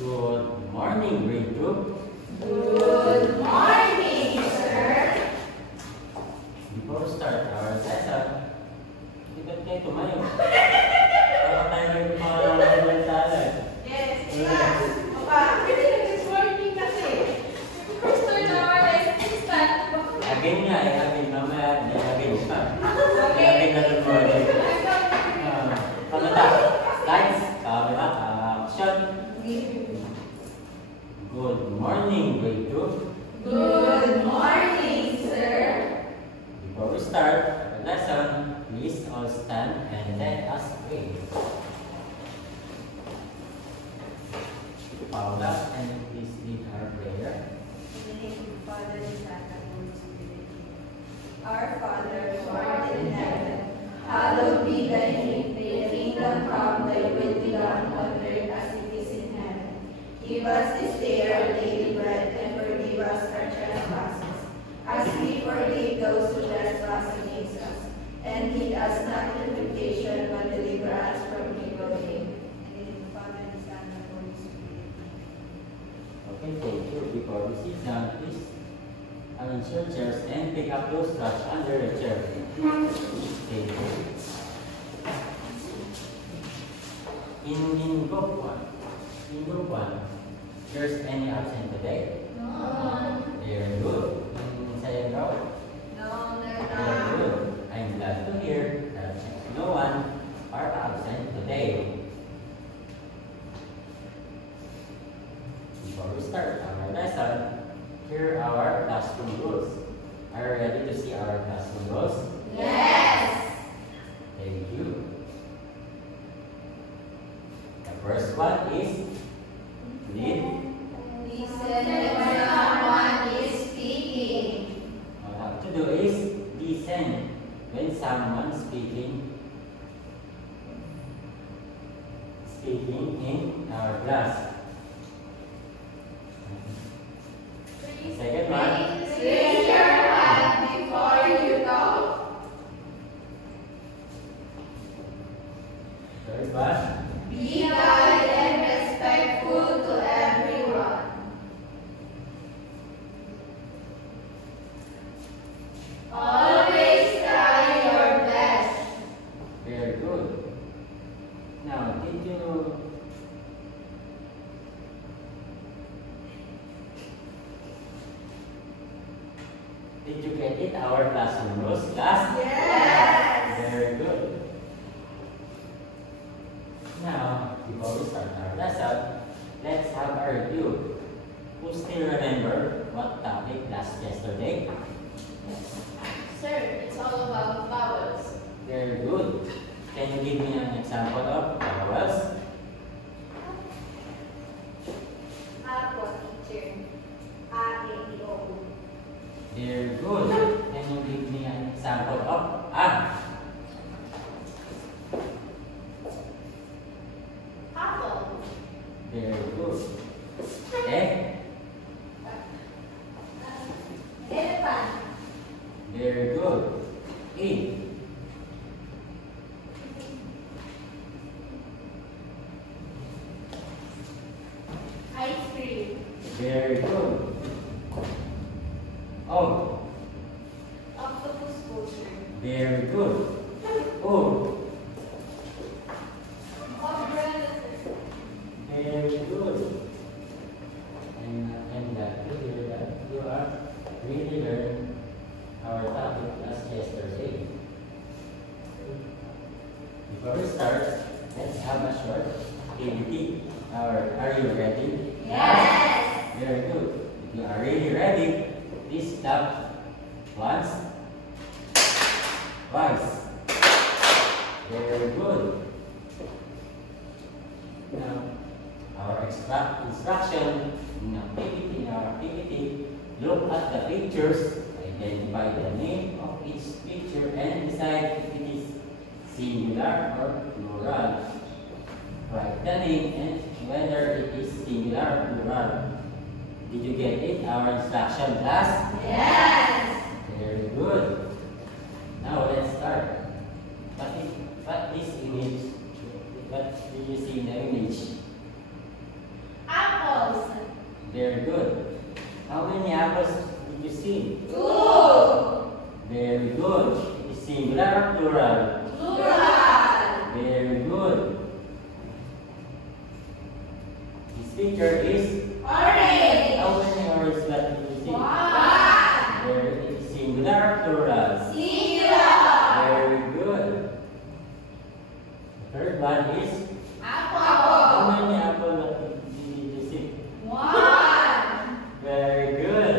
Good morning, grade 2. Good morning, sir. Before we start our lesson, hindi ba't kayo tumayo? Baka tayo yung mga mensalan. Yes, pwede na this morning kasi. First turn our instant. Again nga eh, again. Mamaya, again pa. Okay. Again na good morning. Pagkata, lights, camera, action. Good morning, grade 2. Good morning, sir. Before we start our lesson, please all stand and let us pray. Paula, and please lead our prayer. In the name of the Father, and Son, and Holy Spirit. Our Father, who art in heaven, hallowed be thy name. Thy kingdom come, thy will be done on earth as it is in heaven. Give us this day our daily bread, and forgive us our trespasses, as we forgive those who trespass against us. And lead us not into temptation, but deliver us from evil. Amen. In the name of the Father, and the Son, and the Holy Spirit. Okay, thank you. Before we sit down, please arrange your chairs and pick up those trash under your chair. Thank you. In group one, there's any absent today? No. Very good. In second row? No, they're Very not. good. I'm glad to hear that no one are absent today. Before we start our lesson, here are our classroom rules. Are you ready to see our classroom rules? Yes. Thank you. The first one is lead. Listen when someone is speaking. All you have to do is listen when someone speaking in our class. Second one. Raise your hand before you talk. Third one. Be kind and respectful to everyone. Always try your best. Very good. Now, did you get it? Our classroom rules, class? Yes. Very good. Now, before we start our lesson, let's have a review. Who still remember what topic class yesterday? Sir, it's all about vowels. Very good. Can you give me an example of vowels? Apple, teacher. A, E, I, O. Very good. Can you give me an example of A? Apple. Very good. E? Elephant. Very good. E? Ice cream. Very good. O? Octopus poster. Very good. O? Umbrella. Very good. And that you are really learning our topic class yesterday. Before we start, let's have a short activity. Are you ready? Yes. Very good. If you are really ready, please clap once, twice. Very good. Now, our instruction in our activity, look at the pictures, identify the name of each picture, and decide if it is singular or plural. Write the name and whether it is singular or plural. Did you get it? Our instruction class? Yes. Very good. Now let's start. What is image? What did you see in the image? Apple. Very good. How many apples did you see? 2. Very good. It is singular or plural? Plural. Very good. This picture is? Orange. How many orange that did you see? 1. Very, it is singular or plural? Singular. Very good. The third one is? Apple. How many apples that did you see? 1. Very good.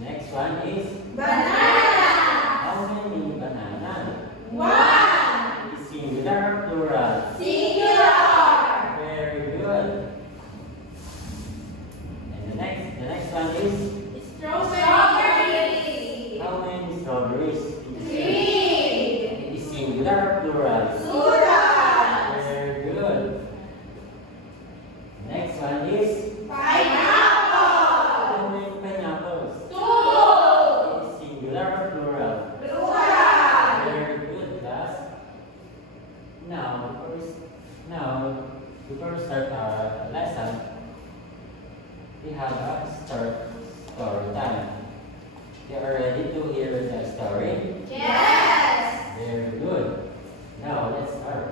Next one is? Banana. How many banana? 1. It is singular or plural? Singular. Very good. And the next one is? Strawberry. How many strawberries? 3. It is singular or plural? Plural. Very good. Next one is? Pineapple. How many pineapples? 2. It is singular or plural? Plural. Very good, class. Before we start our lesson, we have a story time. You are ready to hear the story? Yes. Very good. Now let's start.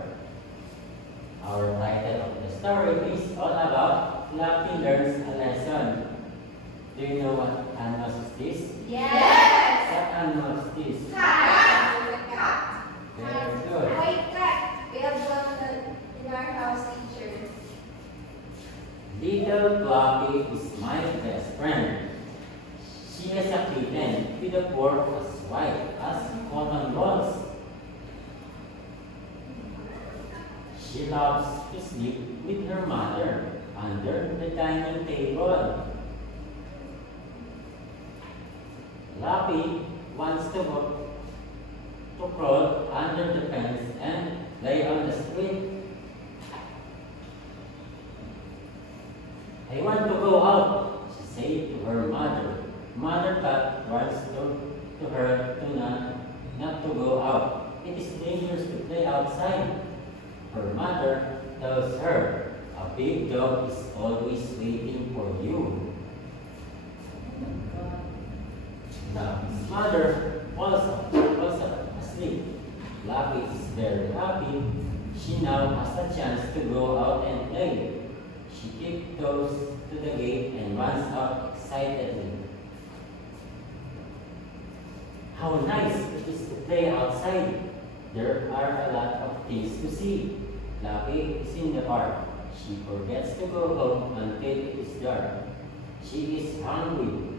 Our title of the story is all about Fluffy Learns a Lesson. Do you know what animals is this? Yes. What animal is this? Cat. Cat. Very good. White cat. We have one in our house, teacher. Little Fluffy is my best friend. She is a kitten with a fur as white as cotton balls. She loves to sleep with her mother under the dining table. Fluffy wants to crawl under the fence and lay on the street. I want to go out, she said to her mother. Mother Cat runs to her to not to go out. It is dangerous to play outside. Her mother tells her, a big dog is always waiting for you. Now, his mother was asleep. Fluffy is very happy. She now has a chance to go out and play. She tiptoes to the gate and runs out excitedly. How nice it is to play outside. There are a lot of things to see. Fluffy is in the park. She forgets to go home until it is dark. She is hungry.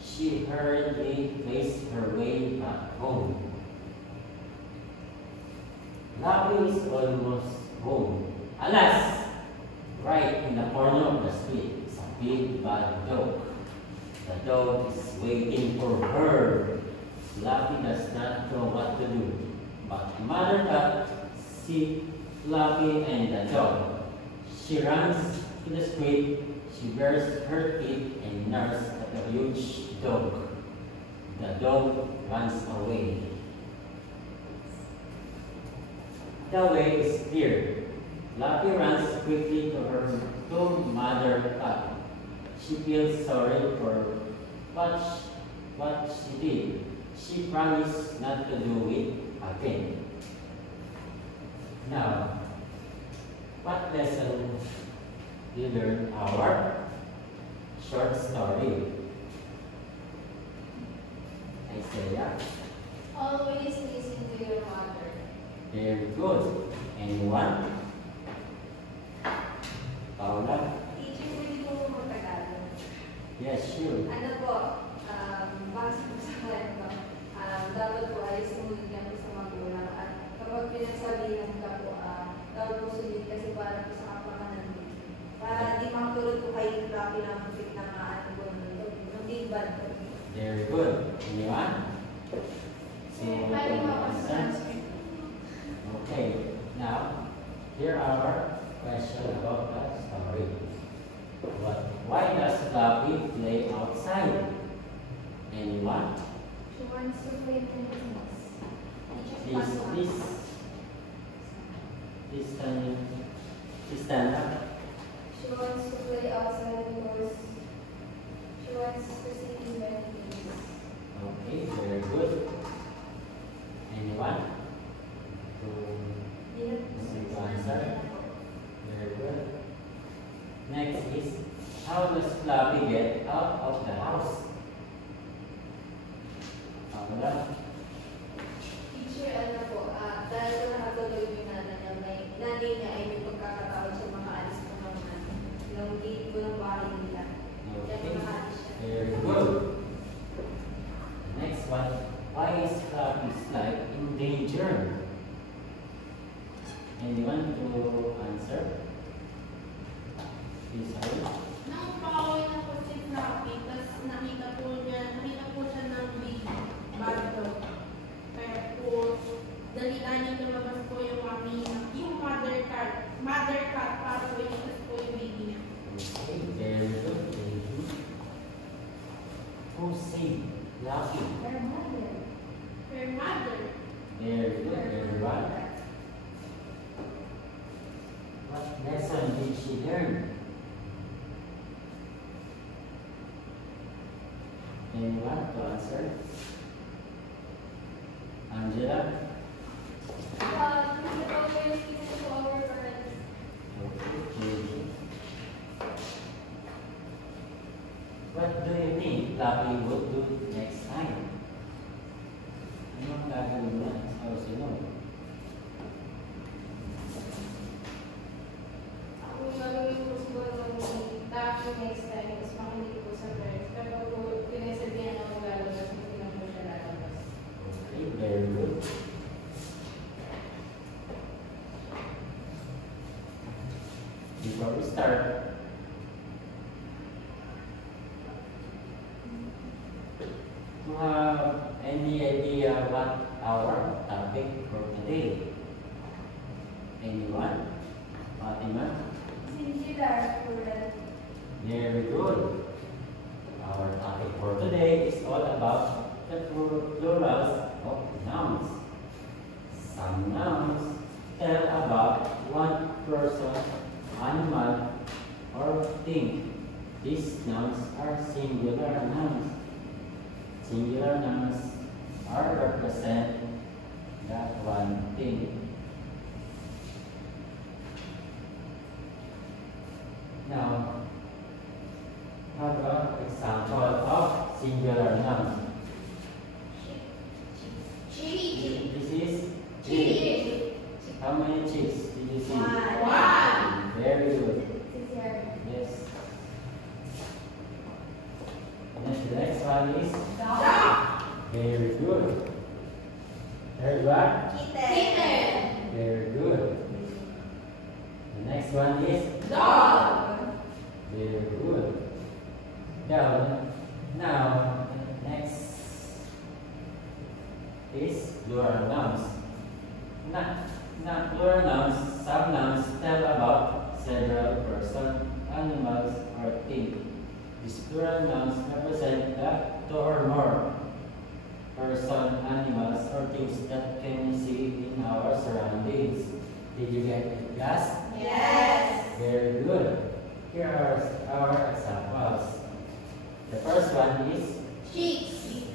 She hurriedly makes her way back home. Fluffy is almost home. Alas! Right in the corner of the street is a big bad dog. The dog is waiting for her. Fluffy does not know what to do, but Mother Cat sees Fluffy and the dog. She runs to the street. She bares her teeth and nurses at the huge dog. The dog runs away. The way is clear. Fluffy runs quickly to Mother Cat. She feels sorry for what she did. She promised not to do it again. Now, what lesson you learned our short story? Isaiah. Always listen to your mother. Very good. Anyone? Paula? Teacher, pwede po mag-Tagalog. Yes, sure. Ano po, base po sa kwento, dapat po ay sumunod niya po sa magulang at kapag pinagsabihan ka po, dapat po sumunod kasi para po sa kapakanan mo. Para di makatulog po kayo Fluffy ng mapit na maano po ng big bad po. Very good. Anyone? Pwede mo ako Okay. Now, here are our questions about the story. Why does Fluffy play outside? Anyone? She wants to play tennis. Please stand up. likes to sing in weddings. Okay, very good. Anyone? To answer? Very good. Next is, how does Fluffy get out of the house? Paula? Teacher, ano po, dahil po nakatuloy yung nanay niya ay may pagkakataon siya makaalis po ng gate po ng bahay nila. Kaya Okay, makaalis siya. very good. Next one, why is Fluffy's life in danger? Anyone to answer? Please, sorry. Nang pauwi na po si Fluffy, tapos nakita po siya ng big bad dog. Kaya po, dalian niya lumabas po yung mother cat para po iligtas po yung baby niya. Okay, very good. Thank you. Who saved Fluffy? Her mother. Very good, everyone. What lesson did she learn? Anyone to answer? Angela? We should always listen to our parents. Okay, thank you. What do you think Fluffy would do next time? Ano ang gagawin niya sa susunod? Ako yung gagawin po siguro ng Fluffy next time is makinig po sa parents. Pero po, pinasabihan ako lalabas, hindi lang po siya lalabas. Okay, very good. Before we start, do you have any idea what our topic for today? Anyone? Fatima? Singular plural. Very good. Our topic for today is all about the plurals of nouns. Some nouns tell about one person, animal, or thing. These nouns are singular nouns. Singular nouns are represent that one thing. Now, how about example of singular nouns? Chick. This is Chick. How many chicks did you see? One. Very good. Sister. Yes. And then the next one is Dog. very good. Third one, Kitten. very good. The next one is Dog. very good. Now, next is plural nouns. Plural nouns, some nouns tell about several persons, animals, or things. These plural nouns represent the two or more person, animals, or things that can see in our surroundings. Did you get it, class? Yes. Very good. Here are our examples. The first one is, Chicks.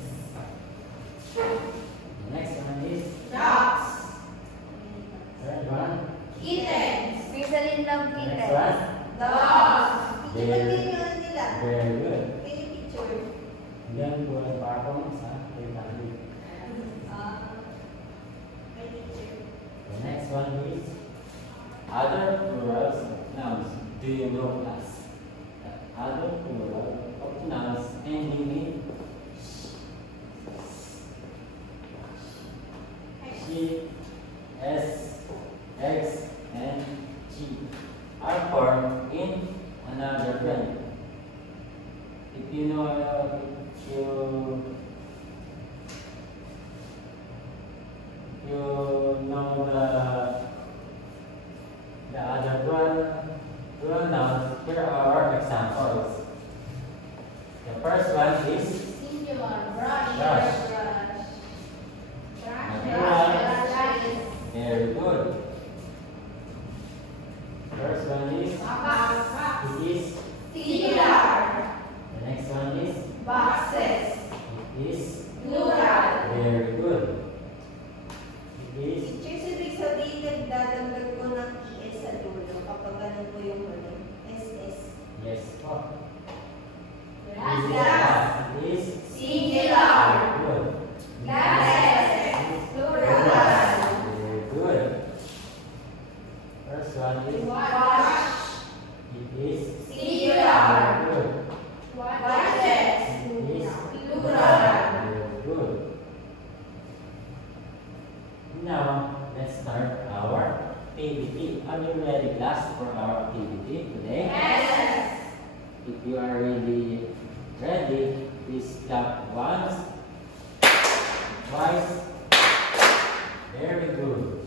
the next one is, Dogs. third one, Kittens. Bisa rin ng the kitten. next one. Dogs. Very, nila. very good. Pili picture. Then, buwan pa akong isa. The next one is, other plurals of nouns. Do you know, class? The other plural of nouns ending in she, s, x, and g are formed in another blend. If you know, the other plural nouns, here are examples. The first one is Singular. Brush. Brush. Brush. very good. First one is Backpack. it is. Singular. The next one is First one is Wash. it is Singular. good. Washes. It is Plural. very good. Now let's start our activity. Are you ready, class, for our activity today? Yes. If you are really ready, please clap once, twice. Very good.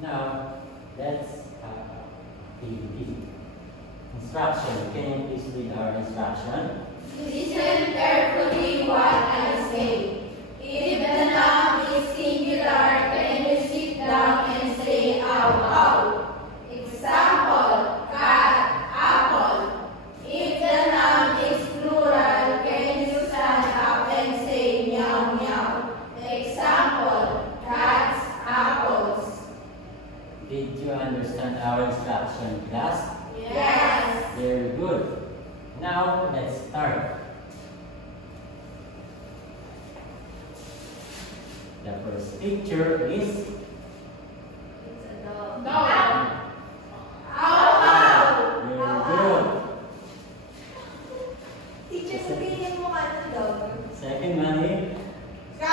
Now, let's have activity. Instruction. Can you please read our instruction? Listen carefully what I say. If the noun is singular, then you sit down and say out loud. Example, cat, apple. If the noun is plural, can you stand up and say meow meow? Example, cats, apples. Did you understand our instruction, class? Yes. Very good. Now, let's start. The first picture is It's a dog. Dog. Ow, very ow. good. Teacher, sabihin mo ka ng dog. Second one is Ow,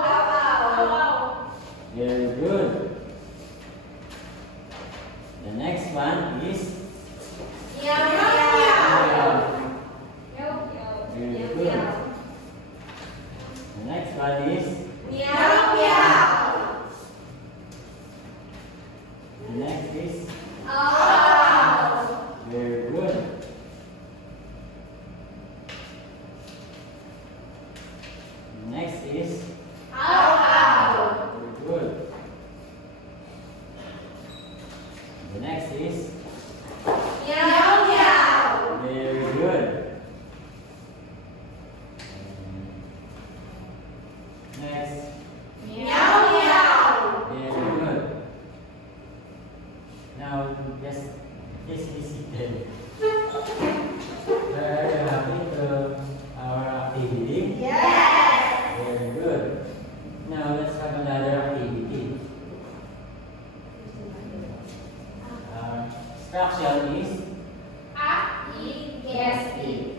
ow, ow. very good. The next one is Meow, meow. Meow, very meow. good. The next one is Meow, meow. the next is Ow. very good. The next is Ow, ow. very good. The next is Meow, meow. very good. Next, Meow, meow. very good. Now, just be seated. Are you happy to our activity? Yes. Very good. Now, let's have another activity. Instruction is Act in guess it.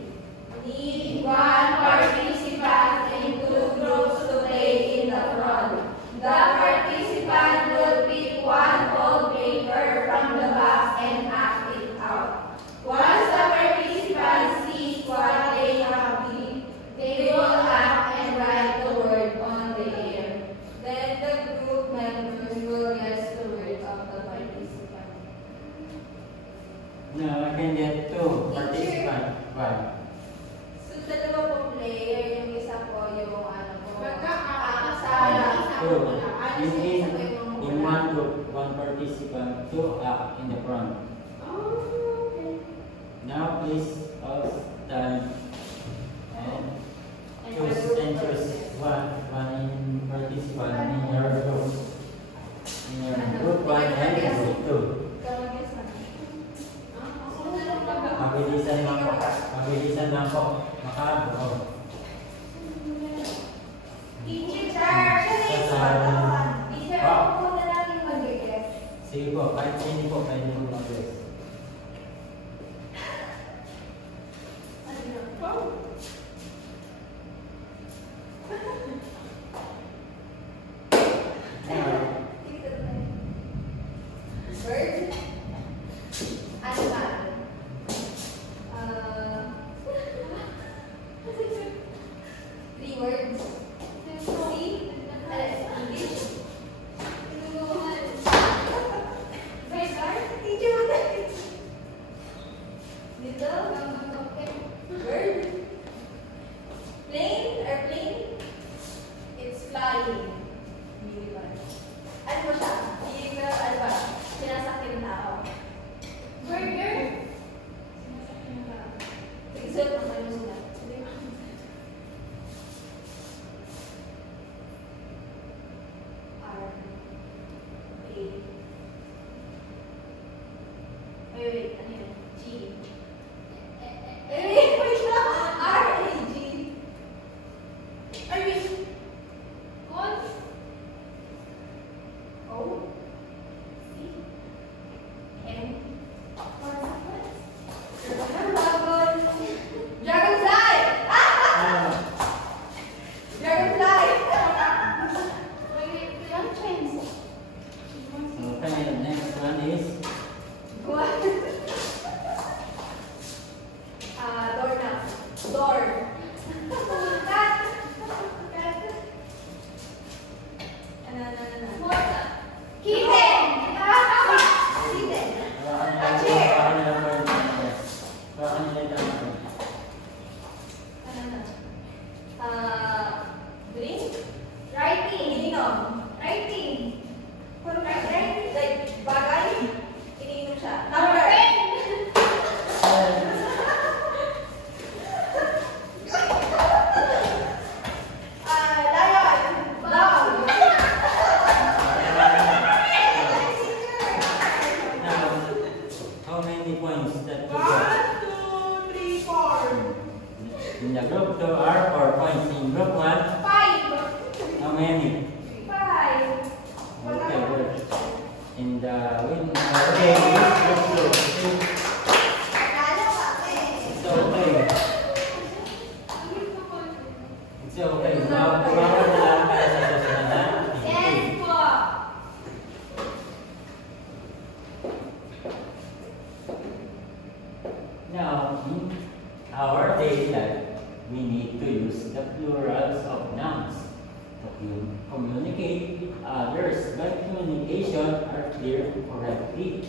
Need one participant and two groups to play in the front. The participant will pick one old paper from the box and act it out. Once the participant sees what they have been, they will act and write the word on the air. Then the group members will guess the word of the participant. no, I can get two participants. Why? So, dalawa pong player, yung isa po yung ano po. Magkakasala. Two. In one group, one participant, two act in the front. Oh, okay. Now, please all stand and choose one in participant in your group. In your group one and group two. Mabilisan lang po. Mabilisan lang po. Makabuo. Sige po, kahit sino po pwede po mag-guess. Now, Bird. Animal. Three words. See? English. Teacher, little. Bird. Plane. Airplane. It's flying. Ano siya? Yung, ano ba? Sinasakyan ng tao. Burger. Sinasakyan ng tao. Sige, mo tayo sila. R. A. Wait, ano yun? G. Wait lang. R, A, G. Ay, wait. Con. O. C. How many points that you 1, got? 2, 3, 4. In the group 2 are 4 points. In group 1, 5. how many? 5. Okay, good. In the okay, group 2. Akala kami. It's okay. It's okay. Tumawag na lang tayo sa susunod na. Yes po. Now, in our daily life, we need to use the plurals of nouns to communicate with others. But communication are clear, correctly,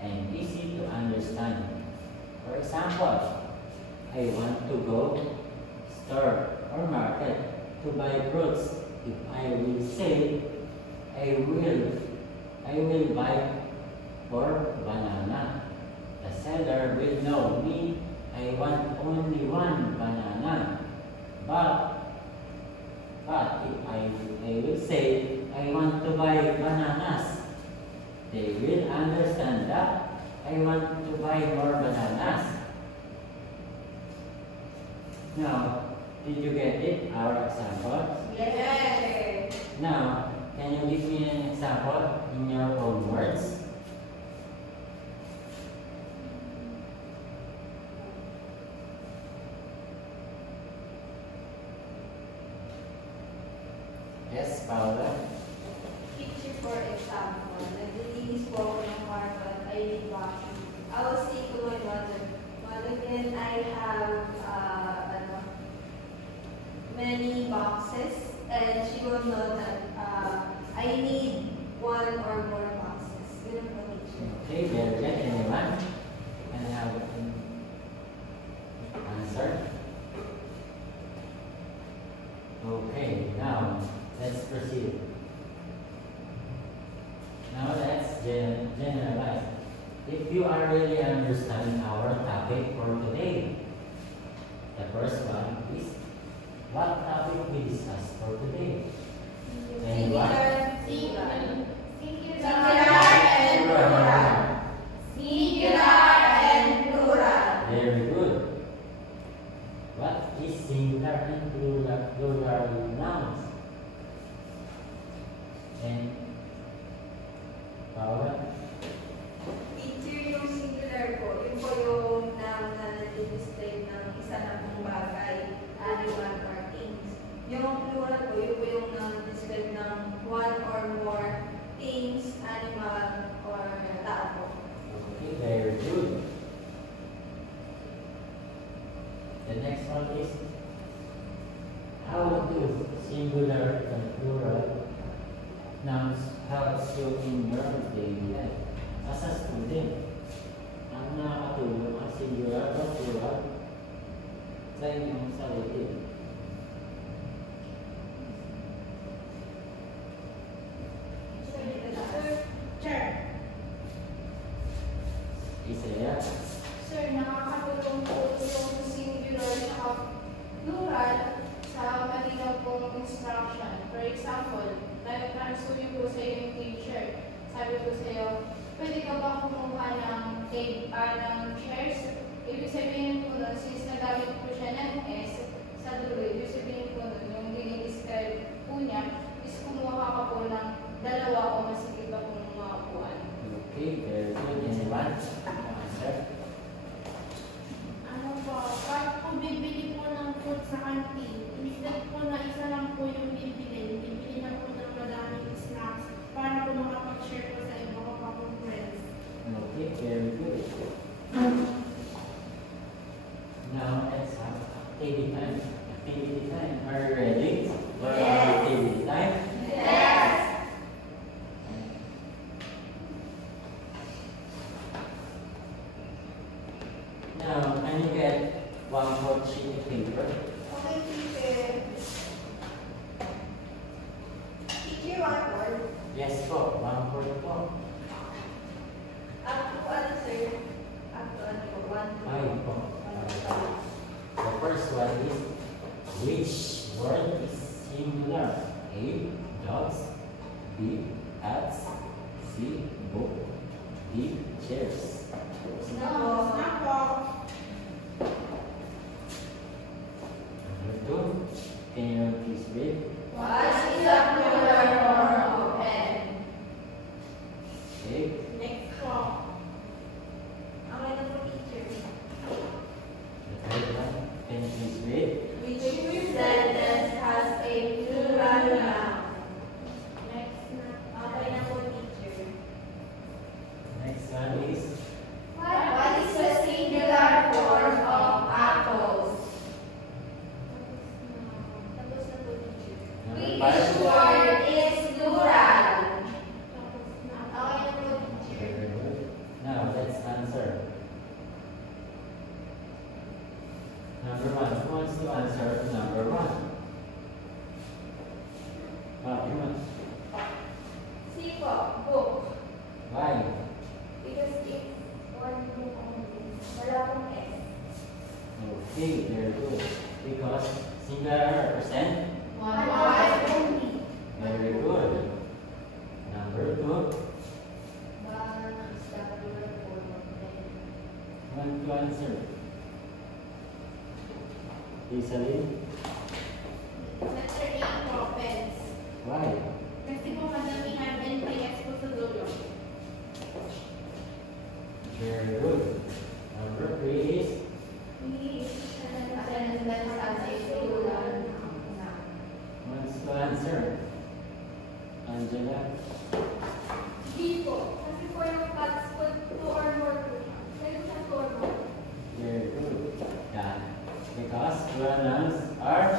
and easy to understand. For example, I want to go store or market to buy fruits. If I will say, I will buy for banana. The seller will know me. I want only one banana. But if I will say I want to buy bananas, they will understand that I want to buy more bananas. Now, did you get it? Our example. Yes. Now, can you give me an example in your own words? Yes, Paula. Picture for example, naglilinis po ako ng carpet, I need boxes. I will say to my mother, Mother, can I have many boxes? And she will know that I need one or more boxes. Ganun po picture. Okay, very good. Anyone? Can I have an answer? Okay, now let's proceed. Now let's generalize. If you are really understanding our topic for today, the first one is what topic we discussed for today? Anyone? Singular and plural. Singular and plural. Very good. What is singular and plural nouns? And Paula? Picture yung singular po. Yun po yung noun na nag-display ng isa na pong bagay, animal or things. Yung plural po, yun po yung nag-display ng one or more things, animal, or tao po. Okay, very good. The next one is how do singular and plural nouns helps you in your daily life? As a student, ang nakakatulong ang singular o plural sa inyong sarili. Sir, Isaiah? sir, nakakatulong po yung singular at plural sa malinaw pong instruction. For example, nag-transfer po sa iyo yung teacher. Sabi ko sa iyo, pwede ka ba kumuha ng chairs? Ibig sabihin po nun, since nagamit po siya ng S sa dulo, ibig sabihin po nun, yung dinidescribe po niya, is kumuha ka po ng dalawa o mas higit pa pong mga upuan. Okay, very good. Anyone? Answer? Ano po, pag po bibili po ng food sa canteen, instead po na isa lang po yung bibili na po ng madaming snacks para po makapag-share po sa ibang kapag friends. Okay, very good. Now let's have activity time. Activity time. Are you ready for our activity time? Yes! Now, can you get one more sheet of paper? Okay, teacher. Teacher, one word. Yes po, one word po. Ako, ano, sir? Ako, ano po? One, two. Ay po. One, The first one is which word is singular? A. Dogs. B. Cats. C. Book. D. Cheers. Na po. Na po. Number 2. Can you please read? What is the plural form of N? Okay. Next po. Okay na po, teacher. The third one. Can you please read? Which sentence has a plural noun? Next na. Okay na po, teacher. Next one is What is the singular form of apples? Tapos na po, teacher. number Which 5. word is plural? Tapos na. Okay na po, teacher. Very good. Now let's answer. Number 1. Who wants to answer number 1? Fatima. C po, book. Why? Because it's one book only. Wala pong S. Okay, very good. Because singular represent. One word only. Very good. Number 2. One is the plural form of N. Want to answer? Lisa-Lynn. Letter A po, pens. Why? Kasi po madamihan NPS po sa dulo. Very good. Number 3 is Which sentence has a plural noun? wants to answer. Angela. D po. Kasi po yung cats po, two or more po siya. Kaya siya two or more. Very good. Yeah. Because pronouns are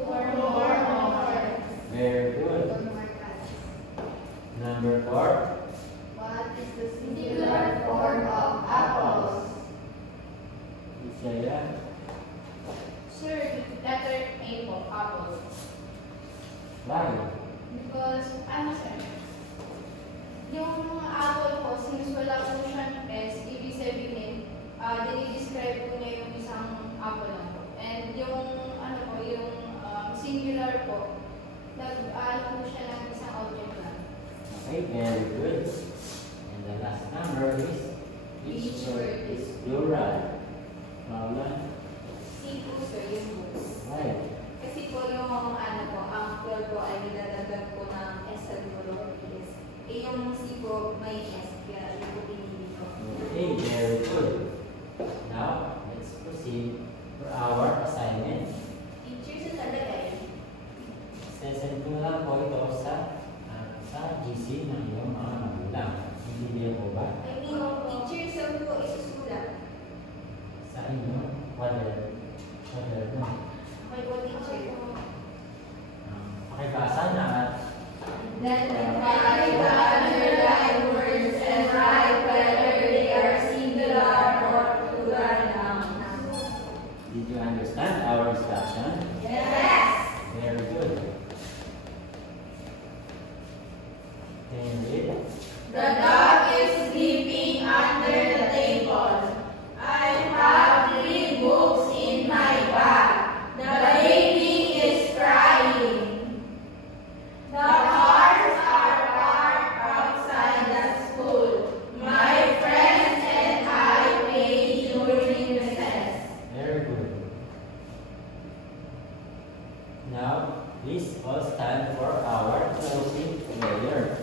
Two or more words. very good. Number 4. What is the singular form of apples? Isaiah. Sir, letter A po, apples. Why? Because, ano sir, yung apple po, since wala po siyang S, ibig sabihin, dinidescribe po niya yung isang apple lang po. And yung, ano po, yung singular po, nag-ano po siya ng isang object lang. Okay, very good. And the last number is Each word is plural. Paula. C po sir, yung books. Why? Kasi po yung ano po, ang plural po ay nilalagan po ng S sa dulo, is. Eh yung C po may S, kaya yun po pinili ko. Okay, very good. Now, let's proceed for our assignment. Teacher sa talagay. Sesend ko na lang po ito sa GC ng iyong mga magulang. Hindi niyo po ba? I mean, teacher sa po isusulat. Sa inyo, whether no. Okay po, teacher. Pakibasa na at Identify the underlined words and write whether they are singular or plural nouns. did you understand our instruction? Yes! Very good. Can you read? The dog is sleeping under the table. I have 3 books in my bag. The baby is crying. The cars are parked outside the school. My friends and I play during recess. Very good. Now, please all stand for our closing prayer.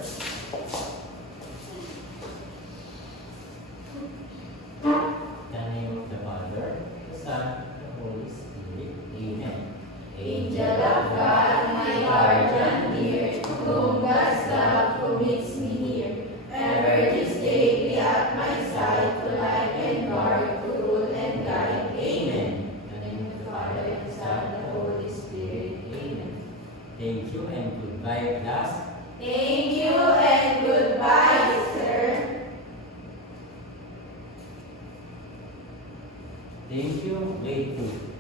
The name of the Father, the Son, the Holy Spirit. Amen. Angel of God, my guardian dear, whom God's love commits me here, ever this day be at my side, to light and guard, to rule and guide. Amen. In the name of the Father, Father, and Son, and the Holy Spirit. Amen. Thank you and goodbye, class. Thank you and goodbye, sir. Thank you. Grade 2.